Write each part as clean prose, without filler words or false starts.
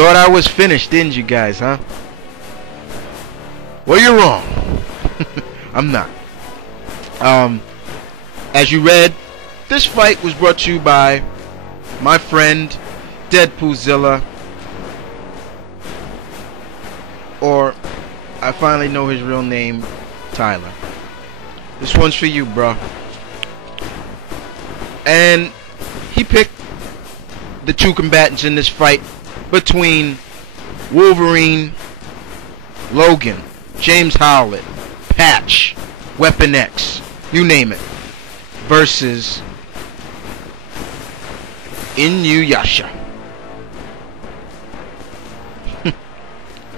thought I was finished, didn't you guys, huh? Well, you're wrong. I'm not. As you read, this fight was brought to you by my friend Deadpoolzilla, or I finally know his real name, Tyler. This one's for you, bro. And he picked the two combatants in this fight between Wolverine, Logan, James Howlett, Patch, Weapon X, you name it, versus Inuyasha.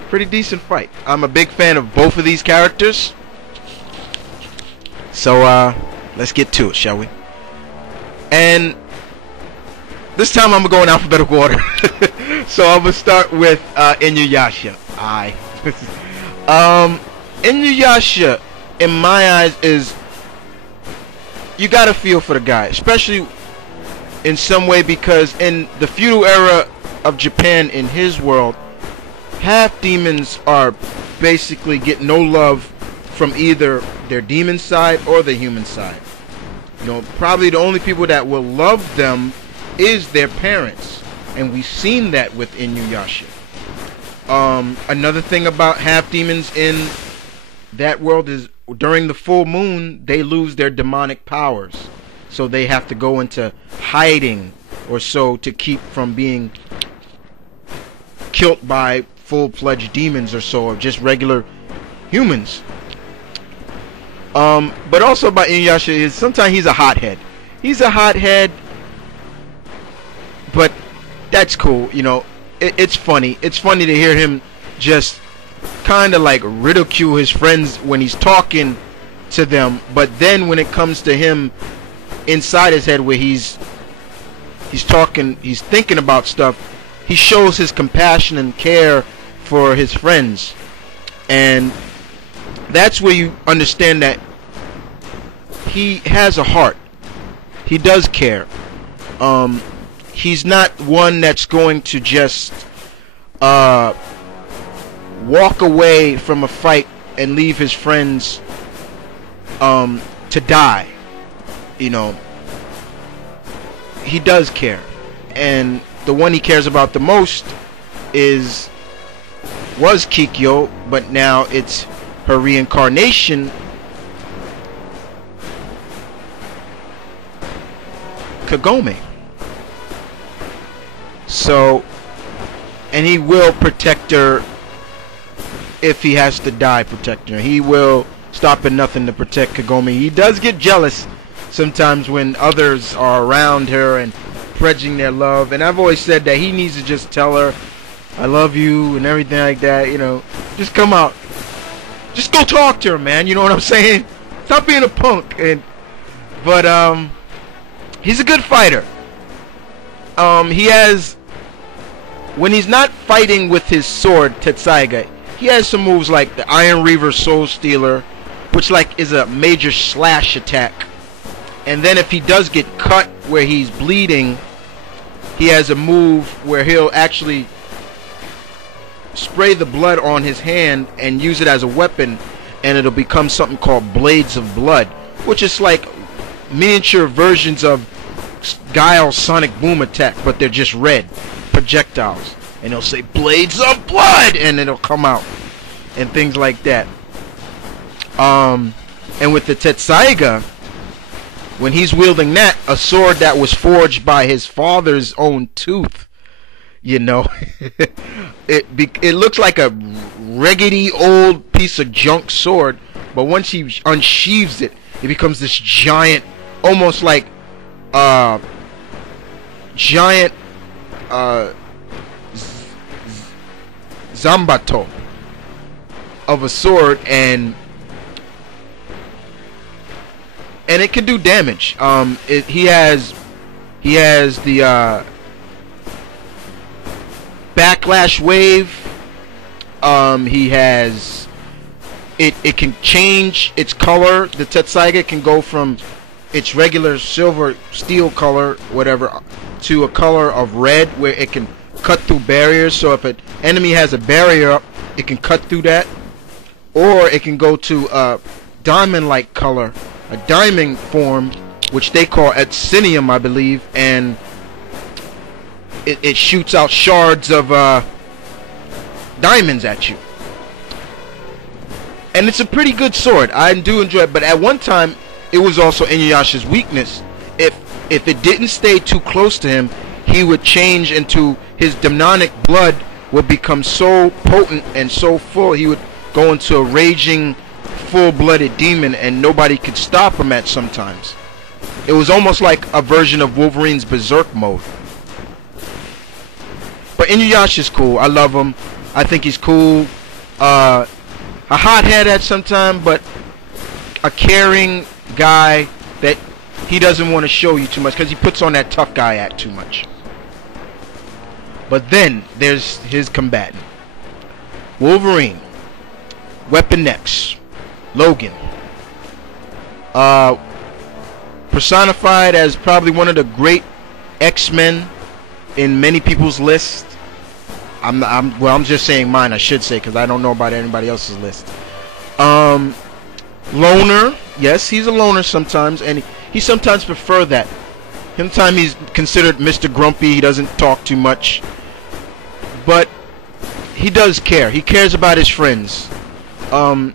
Pretty decent fight. I'm a big fan of both of these characters. So let's get to it, shall we? And this time I'm gonna go in alphabetical order. So I'm gonna start with Inuyasha. Inuyasha, in my eyes, is, you gotta feel for the guy, especially in some way, because in the feudal era of Japan, in his world, half demons are basically get no love from either their demon side or the human side. You know, probably the only people that will love them is their parents, and we've seen that with Inuyasha. Another thing about half demons in that world is during the full moon they lose their demonic powers, so they have to go into hiding or so to keep from being killed by full-fledged demons or so, or just regular humans. But also about Inuyasha is sometimes he's a hothead. He's a hothead, but that's cool, you know. It's funny. It's funny to hear him just kind of like ridicule his friends when he's talking to them, but then when it comes to him inside his head, where he's talking, he's thinking about stuff, he shows his compassion and care for his friends, and that's where you understand that he has a heart. He does care. He's not one that's going to just walk away from a fight and leave his friends to die. You know, he does care, and the one he cares about the most was Kikyo, but now it's her reincarnation, Kagome. So, and he will protect her if he has to die protecting her. He will stop at nothing to protect Kagome. He does get jealous sometimes when others are around her and pledging their love, and I've always said that he needs to just tell her, I love you and everything like that, you know. Just come out. Just go talk to her, man, you know what I'm saying? Stop being a punk. But he's a good fighter. He has, when he's not fighting with his sword, Tetsaiga, he has some moves like the Iron Reaver Soul Stealer, which like is a major slash attack. And then if he does get cut where he's bleeding, he has a move where he'll actually spray the blood on his hand and use it as a weapon, and it'll become something called Blades of Blood, which is like miniature versions of Guile's Sonic Boom attack, but they're just red projectiles, and he'll say Blades of Blood, and it'll come out and things like that. And with the Tetsaiga, when he's wielding that, a sword that was forged by his father's own tooth, you know, it looks like a raggedy old piece of junk sword, but once he unsheathes it, it becomes this giant, almost like giant Zambato of a sword, and it can do damage. He has the backlash wave. He has it can change its color. The Tetsaiga can go from its regular silver steel color, whatever, to a color of red, where it can cut through barriers. So if an enemy has a barrier up, it can cut through that. Or it can go to a diamond-like color, a diamond form, which they call Etsinium, I believe, and it shoots out shards of diamonds at you. And it's a pretty good sword. I do enjoy it, but at one time, it was also Inuyasha's weakness. If it didn't stay too close to him, he would change into, his demonic blood would become so potent and so full, he would go into a raging, full-blooded demon, and nobody could stop him at sometimes. It was almost like a version of Wolverine's Berserk mode. But Inuyasha's cool. I love him. I think he's cool. A hothead at some time, but a caring guy that he doesn't want to show you too much because he puts on that tough guy act too much. But then there's his combatant, Wolverine, Weapon X, Logan, personified as probably one of the great X-Men in many people's list. I'm just saying mine, I should say, because I don't know about anybody else's list. Loner, yes, he's a loner sometimes, and he sometimes prefer that. Sometimes he's considered Mr. Grumpy. He doesn't talk too much, but he does care. He cares about his friends. And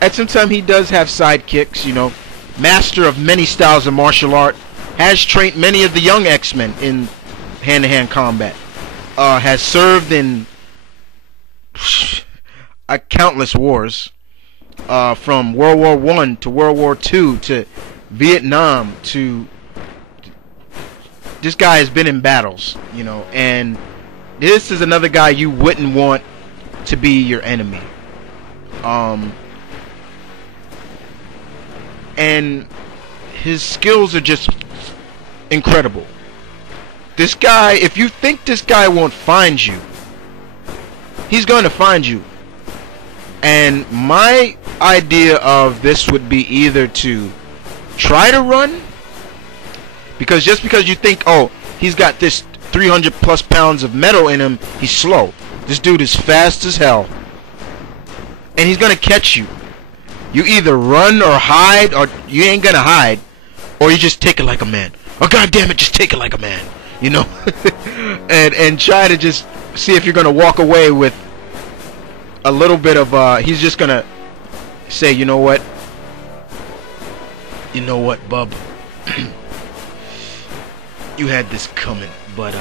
at some time he does have sidekicks, you know. Master of many styles of martial art, has trained many of the young X-Men in hand-to-hand combat. Has served in countless wars, from World War I to World War II to Vietnam to... This guy has been in battles, you know, and this is another guy you wouldn't want to be your enemy. And his skills are just incredible. This guy, if you think this guy won't find you, he's going to find you. And my idea of this would be either to try to run, because just because you think, oh, he's got this 300 plus pounds of metal in him, he's slow. This dude is fast as hell, and he's gonna catch you. You either run or hide, or you ain't gonna hide, or you just take it like a man. Oh, god damn it, just take it like a man, you know. and try to just see if you're gonna walk away with a little bit of he's just gonna say, you know what, bub, you had this coming, but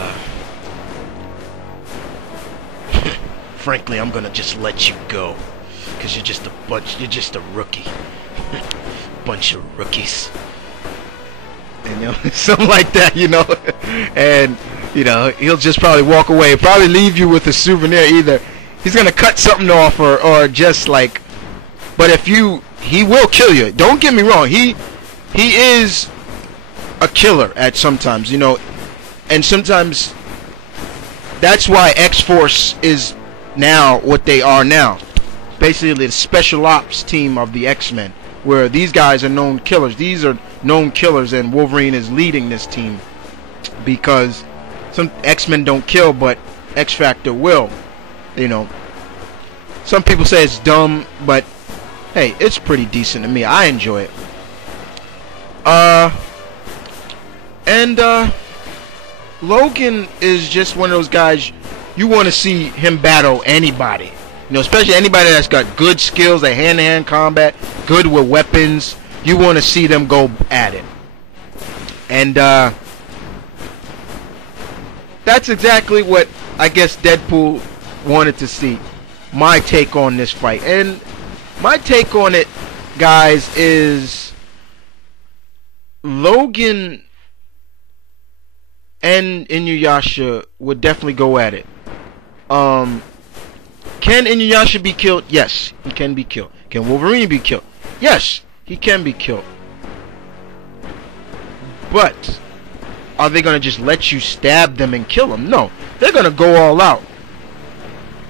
frankly, I'm gonna just let you go, because you're just a rookie. Bunch of rookies. And, you know, something like that, you know. And, you know, he'll just probably walk away, probably leave you with a souvenir. Either he's gonna cut something off, or just like, but he will kill you. Don't get me wrong, he is a killer at sometimes, you know. And sometimes that's why X-Force is now what they are now. Basically the special ops team of the X-Men, where these guys are known killers. These are known killers, and Wolverine is leading this team, because some X-Men don't kill, but X-Factor will, you know. Some people say it's dumb, but hey, it's pretty decent to me. I enjoy it. Logan is just one of those guys you want to see him battle anybody. You know, especially anybody that's got good skills at hand-to-hand combat, good with weapons. You want to see them go at it. And that's exactly what I guess Deadpool wanted to see. My take on this fight. And my take on it, guys, is Logan and Inuyasha would definitely go at it. Can Inuyasha be killed? Yes, he can be killed. Can Wolverine be killed? Yes, he can be killed. But are they going to just let you stab them and kill them? No, they're going to go all out.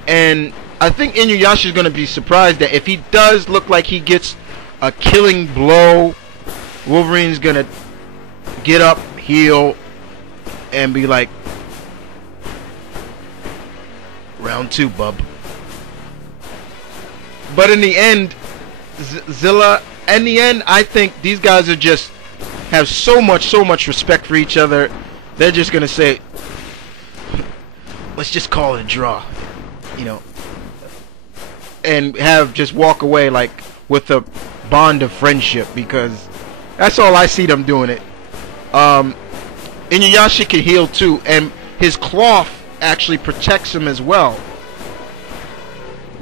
And I think Inuyasha is going to be surprised that if he does look like he gets a killing blow, Wolverine's going to get up, heal, and be like, round 2, bub. But in the end, Zilla, in the end, I think these guys are just have so much respect for each other. They're just gonna say, let's just call it a draw, you know, and just walk away like with a bond of friendship, because that's all I see them doing it. Inuyasha can heal too, and his cloth actually protects him as well.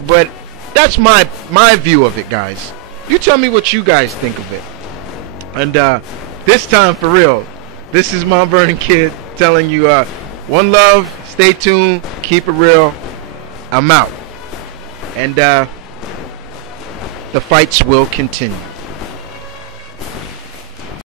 But that's my view of it, guys. You tell me what you guys think of it. And this time, for real, this is Mount Vernon Kid telling you, one love, stay tuned, keep it real. I'm out. And the fights will continue.